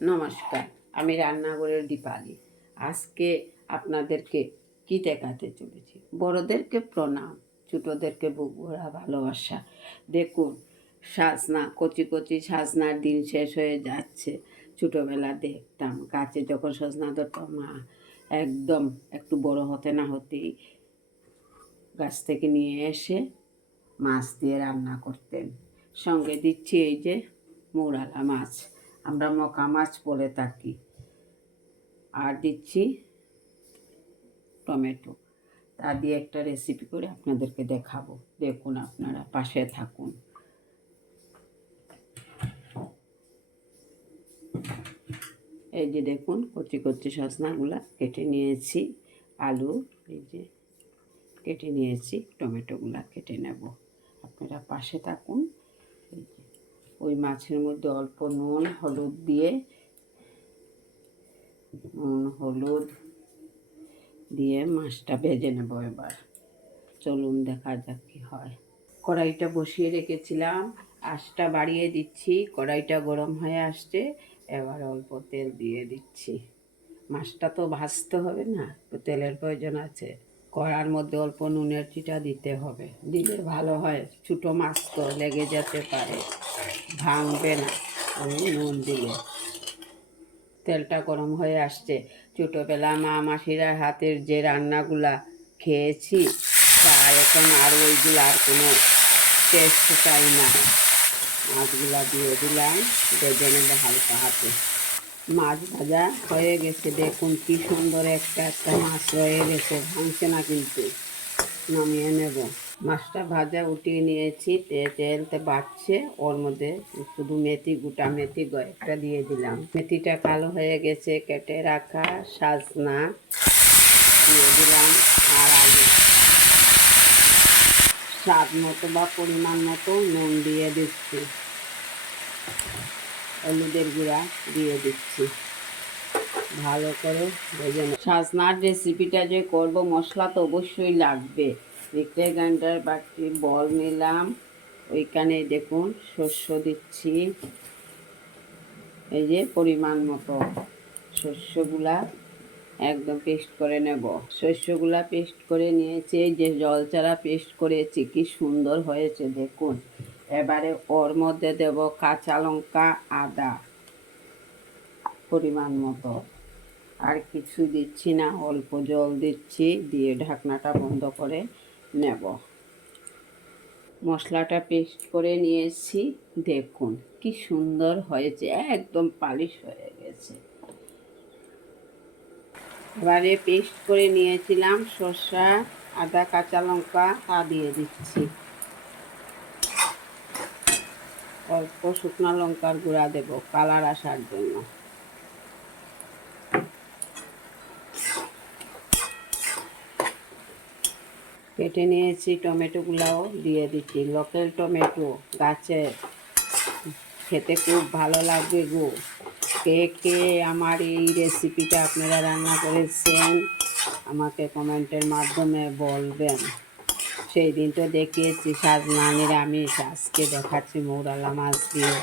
নমস্কার, আমি রান্নাঘরের দীপালি। আজকে আপনাদেরকে কি দেখাতে চলেছি? বড়দেরকে প্রণাম, ছোটোদেরকে বুক ভরা ভালোবাসা। দেখুন, সাজনা, কচি কচি সাজনার দিন শেষ হয়ে যাচ্ছে। ছোটোবেলা দেখতাম, গাছে যখন সজনা ধরতো, মা একদম একটু বড় হতে না হতেই গাছ থেকে নিয়ে এসে মাছ দিয়ে রান্না করতেন। সঙ্গে দিচ্ছি এই যে মৌরালা মাছ। আমরা মকা মাছ বলে থাকি। আর দিচ্ছি টমেটো। তা দিয়ে একটা রেসিপি করে আপনাদেরকে দেখাবো। দেখুন আপনারা, পাশে থাকুন। এই যে দেখুন, কচি কচি সজনাগুলা কেটে নিয়েছি। আলু এই যে কেটে নিয়েছি, টমেটোগুলা কেটে নেব। আপনারা পাশে থাকুন। এই যে ওই মাছের মধ্যে অল্প নুন, হলুদ দিয়ে, নুন, হলুদ দিয়ে মাছটা ভেজে নেব এবার। চলুন দেখা যাক কি হয়। কড়াইটা বসিয়ে রেখেছিলাম, আঁচটা বাড়িয়ে দিচ্ছি, কড়াইটা গরম হয়ে আসছে, এবার অল্প তেল দিয়ে দিচ্ছি। মাছটা তো ভাজতে হবে না তেলের প্রয়োজন আছে। কড়ার মধ্যে অল্প নুনের চিটা দিতে হবে। দিলে ভালো হয়, ছোটো মাছ তো লেগে যেতে পারে। ভাঙবে না। নুন দিলে। তেলটা গরম হয়ে আসছে। ছোটোবেলা মা মাসিরা হাতের যে রান্নাগুলা খেয়েছি, তা এখন আর ওইগুলো আর কোনো টেস্ট চাই না। মাছগুলা দিয়ে দিলাম। ভেজে নেব হালকা হাতে। মাছ ভাজা হয়ে গেছে। দেখুন কি সুন্দর একটা একটা মাছ রয়ে গেছে। ভাঙছে না কিন্তু। নামিয়ে নেব। মাছটা ভাজা উঠিয়ে নিয়েছি। তেলতে বাড়ছে। ওর মধ্যে শুধু মেথি, গোটা মেথি একটা দিয়ে দিলাম। মেথিটা কালো হয়ে গেছে, কেটে রাখা সাজনা দিয়ে দিলাম। আর আলু। স্বাদ মতো বা পরিমাণ মতো নুন দিয়ে দিচ্ছি। হলুদের গুঁড়া দিয়ে দিচ্ছি। ভালো করে ভেজে সাজনার রেসিপিটা যে করব, মশলা তো অবশ্যই লাগবে। মিক্সচার গ্রাইন্ডার বাটি, বল নিলাম। ওইখানে দেখুন, শস্য দিচ্ছি। এই যে পরিমাণ মতো শস্যগুলা একদম পেস্ট করে নেব। শস্যগুলা পেস্ট করে নিয়েছি, এই যে জল ছাড়া পেস্ট করেছি, কি সুন্দর হয়েছে, দেখুন। এবারে ওর মধ্যে দেব কাঁচা লঙ্কা, আদা পরিমাণ মতো। আর কিছু দিচ্ছি না, অল্প জল দিচ্ছি, দিয়ে ঢাকনাটা বন্ধ করে নেব। মশলাটা পেস্ট করে নিয়েছি। দেখুন কি সুন্দর হয়েছে, একদম পালিশ হয়ে গেছে। এবারে পেস্ট করে নিয়েছিলাম শসা আদা, কাঁচা লঙ্কা, তা দিয়ে দিচ্ছি। অল্প শুকনো লঙ্কার গুঁড়া দেব কালার আসার জন্য। কেটে নিয়েছি টমেটোগুলাও, দিয়ে দিচ্ছি। লোকাল টমেটো গাছে খেতে খুব ভালো লাগবে গো। কে কে আমার এই রেসিপিটা আপনারা রান্না করেছেন, আমাকে কমেন্টের মাধ্যমে বলবেন। সেই দিন তো দেখিয়েছি সাজনা নিরামিষ আজকে দেখাচ্ছি মৌরালা মাছ দিয়ে।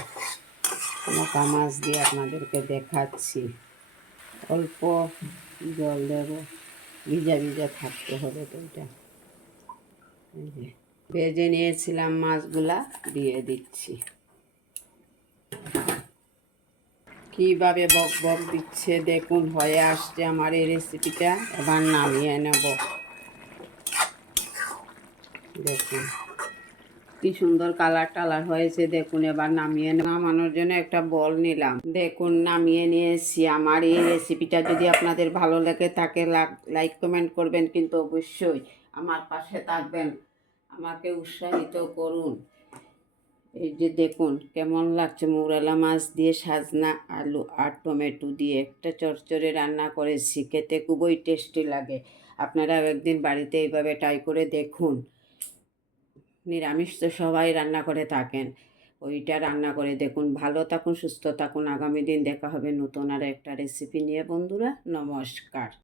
মোটা মাছ দিয়ে আপনাদেরকে দেখাচ্ছি। অল্প জল দেব। ভিজা ভিজা থাকতে হবে তো এটা। ভেজে নিয়েছিলাম মাছগুলা, দিয়ে দিচ্ছি। কীভাবে বক বক দিচ্ছে দেখুন, হয়ে আসছে আমার এই রেসিপিটা এবার নামিয়ে নেব। দেখুন। কি সুন্দর কালার টালার হয়েছে, দেখুন, এবার নামিয়ে নামানোর জন্য একটা বল নিলাম। দেখুন, নামিয়ে নিয়েছি আমার এই রেসিপিটা যদি আপনাদের ভালো লেগে থাকে লাইক কমেন্ট করবেন কিন্তু অবশ্যই। আমার পাশে থাকবেন। আমাকে উৎসাহিত করুন। এই যে দেখুন, কেমন লাগছে মৌরালা মাছ দিয়ে সাজনা, আলু আর টমেটো দিয়ে। একটা চচ্চড়ে রান্না করেছি, খেতে খুবই টেস্টি লাগে। আপনারাও একদিন বাড়িতে এইভাবে ট্রাই করে দেখুন। নিরামিষ তো সবাই রান্না করে থাকেন। ওইটা রান্না করে দেখুন, ভালো থাকুন, সুস্থ থাকুন। আগামী দিন দেখা হবে নতুন আর একটা রেসিপি নিয়ে। বন্ধুরা, নমস্কার।